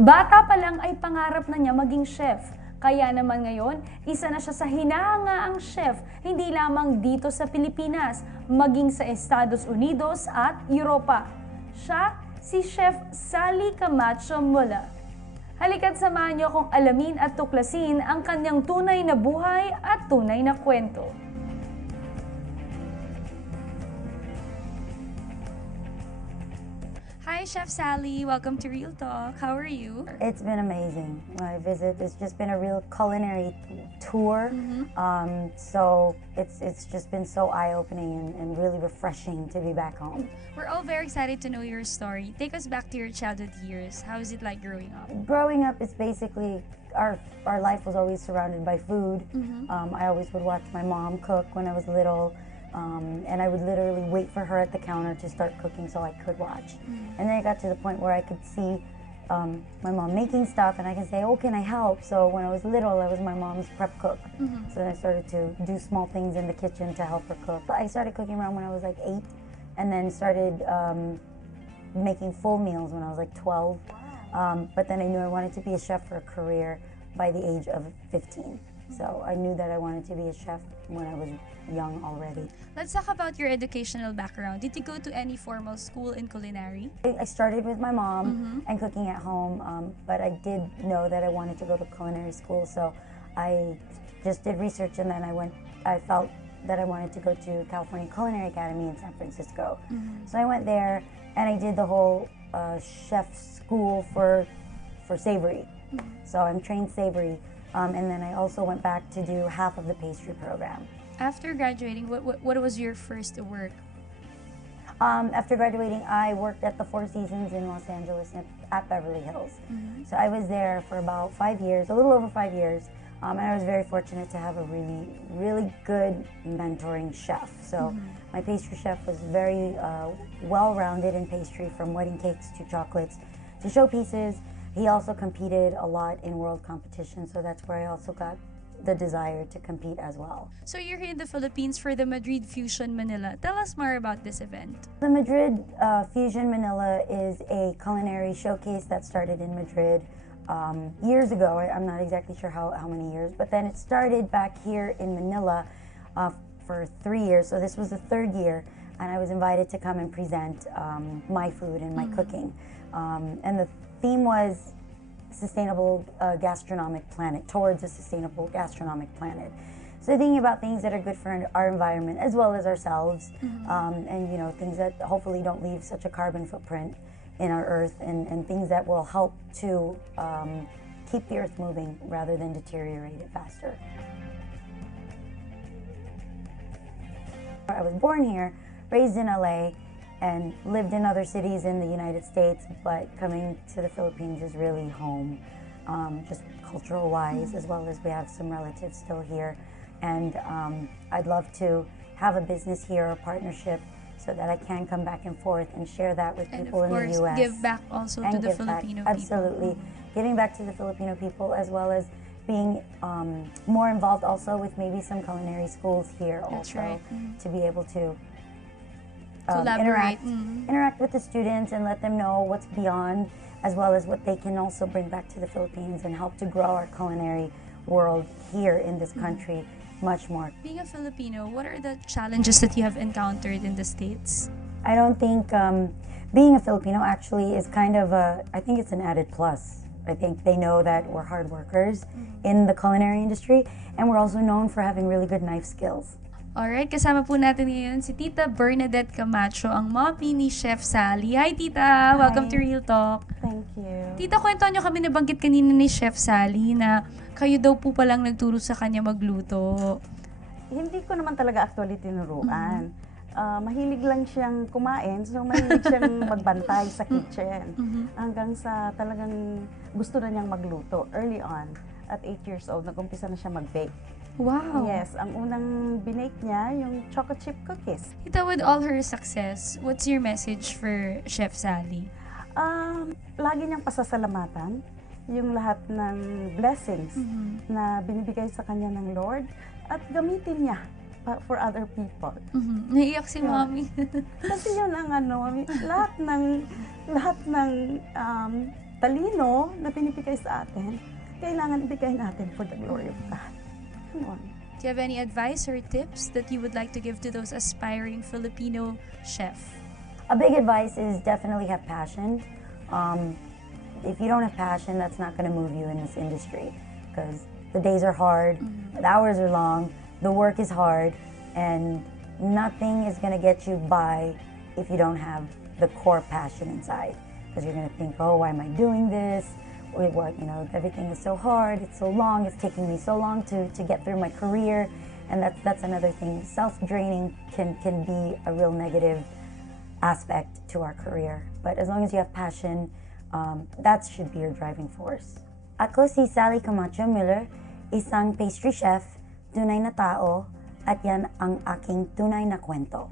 Bata pa lang ay pangarap na niya maging chef. Kaya naman ngayon, isa na siya sa hinahangaang chef, hindi lamang dito sa Pilipinas, maging sa Estados Unidos at Europa. Siya, si Chef Sally Camacho Mueller. Halika't samahan niyo kung alamin at tuklasin ang kanyang tunay na buhay at tunay na kwento. Hi, Chef Sally. Welcome to Real Talk. How are you? It's been amazing. My visit has just been a real culinary tour. So it's just been so eye-opening and really refreshing to be back home. We're all very excited to know your story. Take us back to your childhood years. How is it like growing up? Growing up is basically our life was always surrounded by food. I always would watch my mom cook when I was little. And I would literally wait for her at the counter to start cooking so I could watch. And then it got to the point where I could see my mom making stuff and I could say, oh, can I help? So when I was little, I was my mom's prep cook. So I started to do small things in the kitchen to help her cook. I started cooking around when I was like 8 and then started making full meals when I was like 12. But then I knew I wanted to be a chef for a career by the age of 15. So I knew that I wanted to be a chef when I was young already. Let's talk about your educational background. Did you go to any formal school in culinary? I started with my mom and cooking at home, but I did know that I wanted to go to culinary school, so I just did research and then I felt that I wanted to go to California Culinary Academy in San Francisco. So I went there and I did the whole chef school for savory. So I'm trained savory. And then I also went back to do half of the pastry program. After graduating, what was your first work? After graduating, I worked at the Four Seasons in Los Angeles at Beverly Hills. So I was there for about 5 years, a little over 5 years, and I was very fortunate to have a really good mentoring chef. So my pastry chef was very well-rounded in pastry, from wedding cakes to chocolates to showpieces. He also competed a lot in world competitions, so that's where I also got the desire to compete as well. So you're here in the Philippines for the Madrid Fusion Manila. Tell us more about this event. The Madrid Fusion Manila is a culinary showcase that started in Madrid years ago. I'm not exactly sure how many years, but then it started back here in Manila for 3 years. So this was the 3rd year, and I was invited to come and present my food and my cooking. And the theme was sustainable gastronomic planet, towards a sustainable gastronomic planet. So thinking about things that are good for our environment as well as ourselves, and things that hopefully don't leave such a carbon footprint in our earth, and things that will help to keep the earth moving rather than deteriorate it faster. I was born here, raised in LA, and lived in other cities in the United States, but coming to the Philippines is really home, just cultural-wise, as well as we have some relatives still here. And I'd love to have a business here, a partnership, so that I can come back and forth and share that with people in the U.S. Give back also to the Filipino people. Absolutely. Giving back to the Filipino people, as well as being more involved also with maybe some culinary schools here also, to be able to interact with the students and let them know what's beyond, as well as what they can also bring back to the Philippines and help to grow our culinary world here in this country much more. Being a Filipino, what are the challenges that you have encountered in the States? I don't think being a Filipino actually is kind of I think it's an added plus. I think they know that we're hard workers in the culinary industry, and we're also known for having really good knife skills. Alright, kasama po natin ngayon si Tita Bernadette Camacho, ang mommy ni Chef Sally. Hi, Tita! Welcome to Real Talk. Thank you. Tita, kwento nyo kami, nabanggit kanina ni Chef Sally na kayo daw po palang nagturo sa kanya magluto. Hindi ko naman talaga actually tinuruan. Mahilig lang siyang kumain, so mahilig siyang magbantay sa kitchen. Hanggang sa talagang gusto na niyang magluto. Early on, at 8 years old, nag-umpisa na siya mag-bake. Wow! Yes, ang unang binake niya, yung chocolate chip cookies. Tita, with all her success, what's your message for Chef Sally? Lagi niyang pasasalamatan yung lahat ng blessings na binibigay sa kanya ng Lord at gamitin niya for other people. Naiiyak si Mommy. Kasi yun ang lahat ng talino na pinipigay sa atin, kailangan ibigay natin for the glory of God. Ganon. Do you have any advice or tips that you would like to give to those aspiring Filipino chef? A big advice is definitely have passion. If you don't have passion, that's not going to move you in this industry, because the days are hard, the hours are long, the work is hard, and nothing is going to get you by if you don't have the core passion inside. Because you're going to think, oh, why am I doing this? Or what, you know, everything is so hard, it's so long, it's taking me so long to get through my career. And that's another thing. Self-draining can be a real negative aspect to our career. But as long as you have passion, that should be your driving force. Ako si Sally Camacho Mueller, isang pastry chef, tunay na tao, at yan ang aking tunay na kwento.